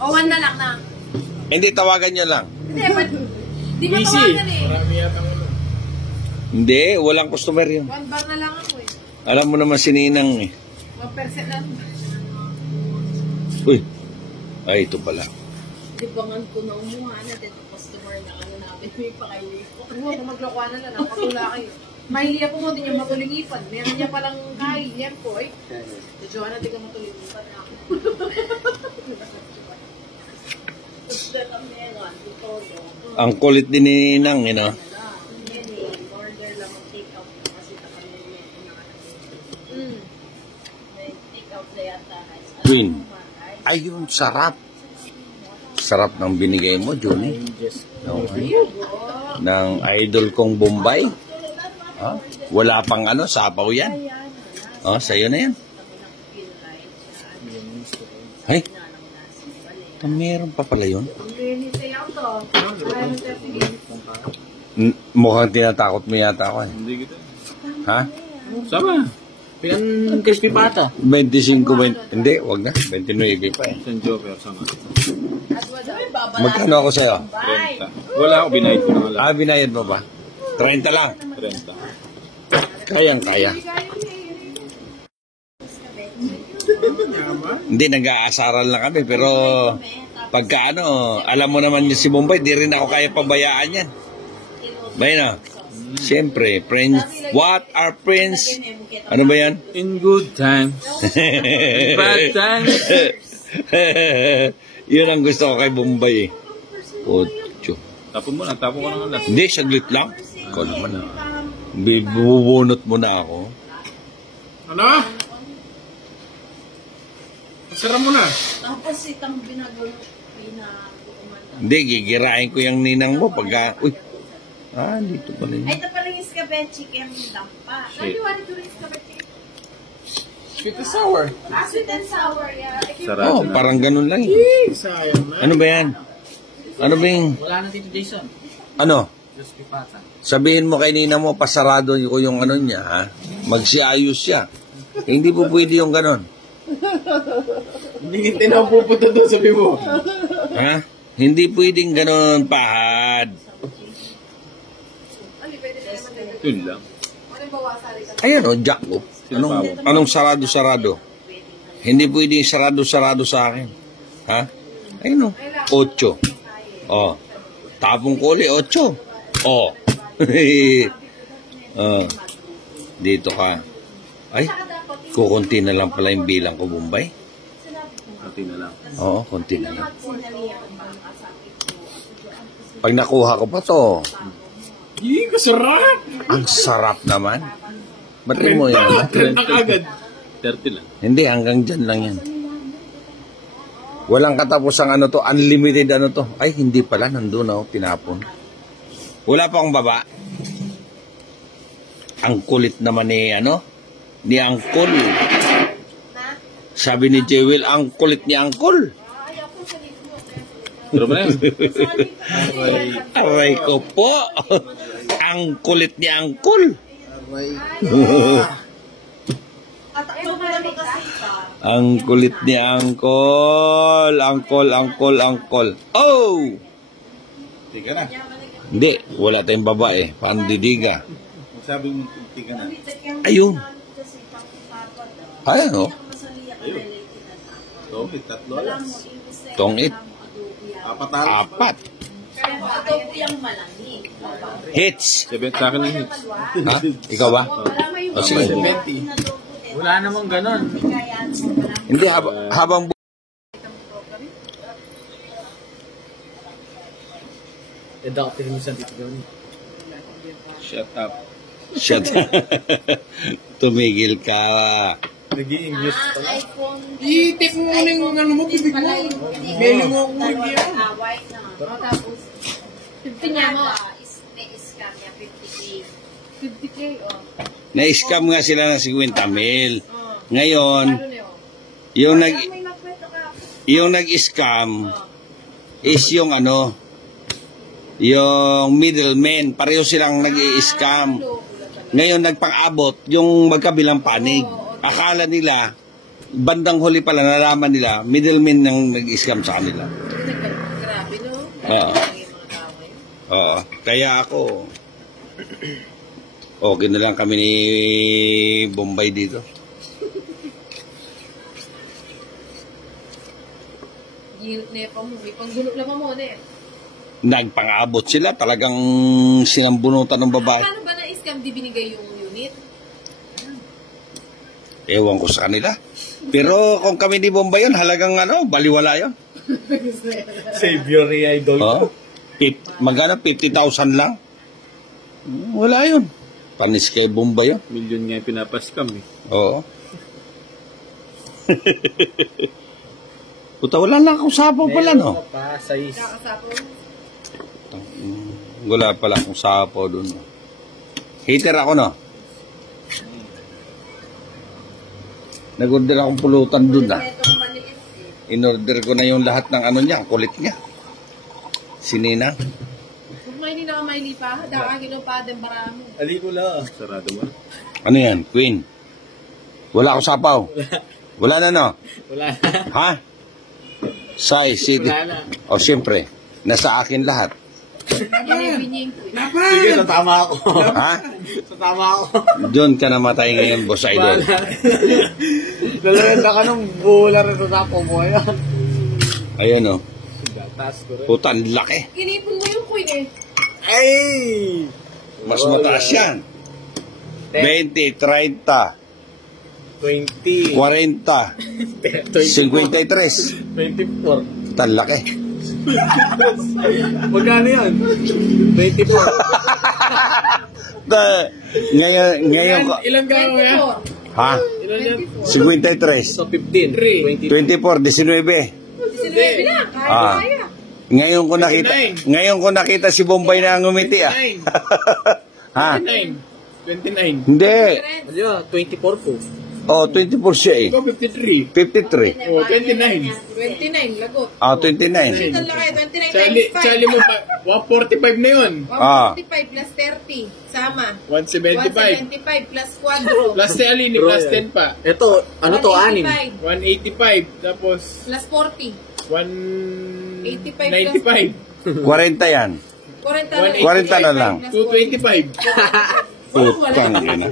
O, 1 na lang na. Hindi, tawagan nyo lang. Hindi, di ba tawagan eh? Marami yata ulo. Hindi, walang customer yun. 1 bar na lang ako eh. Alam mo naman si Ninang eh. 1% lang. Uy. Ay, ito pala. Dibangan ko na umuha na dito customer na ano namin. May pakaili ko. Huwag ko maglakuan na lang. Patula kayo. Mahihiya po mo din yung matulingipan. Meron niya palang kain. Yan po eh. So, Joanna, di ka matulingipan na ako. Ang kulit din ni Ninang, you know? Order lang ang take-out kasi take-out na yata. Queen. Ayun, sarap. Sarap ng binigay mo, Johnny. Okay. Ng idol kong Bombay. Huh? Wala pang ano, sapaw yan. Oh, sa'yo na yan. Ay, meron pa pala yun. Mukhang tinatakot mo yata ako eh. Hindi kita. Ha? Sama. Pilang crispy pata. 25, 20, hindi, wag na. 29 pa eh. San Joker, sama. Magkano ako sa'yo? 30. Wala ako, binayad ko na lang. Ah, binayad mo ba? 30 lang. 30. Kayang-kaya. Hindi, nag-aasaran lang kami. Pero pagka ano, alam mo naman si Bombay, di rin ako kaya pabayaan yan. Bayan na. Siyempre, friends. What are friends? Ano ba yan? In good times. In bad times. Yun ang gusto ko kay Bombay eh. Ocho. Tapon mo na, tapon ko na lang. Hindi, saglit lang. Ikaw naman ah. Bubunot mo na ako. Ano? Sara mo na. Tapos itang binagulo, Hindi, gigirahin ko yung Ninang mo pagka... Uy! Ah, dito pala yun. Ay, ito pa rin escabeche chicken dampa. How do you want to do escabeche? Sweet and sour. Sweet and sour, yeah. Sarado Oh, na. parang ganun lang eh. Sayang na. Ano ba yan? Ano ba yung... Wala na dito, Jason. Ano? Crispy pata. Sabihin mo kay Nina mo, pasarado ko yung ano niya, ha? Magsiayos siya. Hindi po pwede yung ganun. Hindi kita na pupunta doon, sabi mo. Ha? Hindi pwedeng ganun, pahad. Yun lang. Ayan o, Jack o. Anong sarado-sarado? Hindi pwedeng sarado-sarado sa akin. Ha? Ayun o. 8. Oh. Tapong ko ulit, 8. Oh. Oh. Dito ka. Ay, kukunti na lang pala yung bilang ko, Bombay. Konti na lang. Oo, konti na lang. Pag nakuha ko pa to, Yee, kasarap! ang sarap naman. Ba't mo yan? 30 agad. 30 lang. Hindi, hanggang dyan lang yan. Walang katapusang ano to, unlimited ano to. Ay, hindi pala, nandun ako, tinapon. Wala pa akong baba. Ang kulit naman ni, ano, ni Angkol. Sabi ni Jewel, ang kulit ni Angkol. Pero ba yan? Aray ko po. Ang kulit ni Angkol. Ang kulit ni Angkol. Angkol. Oh! Tiga na. Hindi, wala tayong babae. Pandidiga. Sabi mo, tiga na. Ayun. Ayun, oh. Ayun. Tongit, 3 alas. Tongit. 4 alas. 4. Ito po yung malangit. Hits. 7 sa akin ang hits. Ha? Ikaw ba? O sige. 70. Wala namang ganon. Hindi, habang Doctor mo sa dito doon. Shut up. shut. Tumigil ka. Nag-i-English pa lang. iPhone. I-take mo muna yung ano mo, bibig mo. Mailing mo ako review. White na. Tapos, 50 niya mo, may scam niya, 50K. 50K, oh. Na-scam nga sila ng 50 mil. Ngayon, Ano na yun? yung nag-scam is yung ano, yung middleman. Pareho silang nag-i-scam. Ngayon, nagpang-abot yung magkabilang panig. Akala nila, bandang huli pala, nalaman nila, middleman nang nag-scam sa kanila. Grabe, no? Oo. Yung mga tao ngayon. Oo. Kaya ako, okay na lang kami ni Bombay dito. Gilot na pa mo. May panggulo lang mo na eh. Nagpang-abot sila, talagang sinambunutan ng babae. Paano ba na-scam di binigay yung unit? Ewan ko sa kanila. Pero kung kami ni Bombay yun, halagang baliwala yun. Savior ni Idol. Oo. Magkano? 50,000 lang? Wala yun. Panis kay Bombay yun. Milyon nga yung pinapaskam eh. Oo. Puta, wala na akong sapaw pala, no? Pa, size. Kakasapo. Wala pala akong sapaw dun. Hater ako, no? Nag-order akong pulutan dun, ah. Ito maliit eh. In-order ko na yung lahat ng niya, kulit niya. Sinina. Kung may hindi na may lipa, dakagin pa din baramo. Ali ko lang. Sarado mo. Ano yan? Queen? Wala akong sapaw. Wala na, no? Wala na. Ha? Size, city. Wala na. O, siyempre, nasa akin lahat. Binying ko eh. Sige, sa tama ako. Ha? Sa tama ako. Doon ka namatay ngayon, boss idol. Lalanda ka ng bola rin sa tapo mo. Ayun, o. Taas ko rin. Puta, ang laki. Kinipon mo yung queen eh. Ay! Mas mataas yan. 20, 30, 20. 40, 53. 24. Puta, ang laki. Magkano yan? 24. Ngayon ko. Ilan ka mo yan? 24. Ha? Ilan yan? 53. So 15. 3. 24, 19. 19 lang. Ah. Kaya. Ngayon ko nakita si Bombay na ngumiti, ah. Ha? 29. Hindi. Ano 24 po. Oh, 24 siya eh. Ikaw 53. 53. Oh, 29. 29, lagot. Ah, 29. Ito lang kayo, 29 times 5. Sali mo pa, 145 na yun. 145 plus 30. Sama. 175. 175 plus quadro. Plus Sally, plus 10 pa. Ito, ano to, 6? 185. Tapos, Plus 40. 195. 40 yan. 40 40 na lang. 225. Putang ina.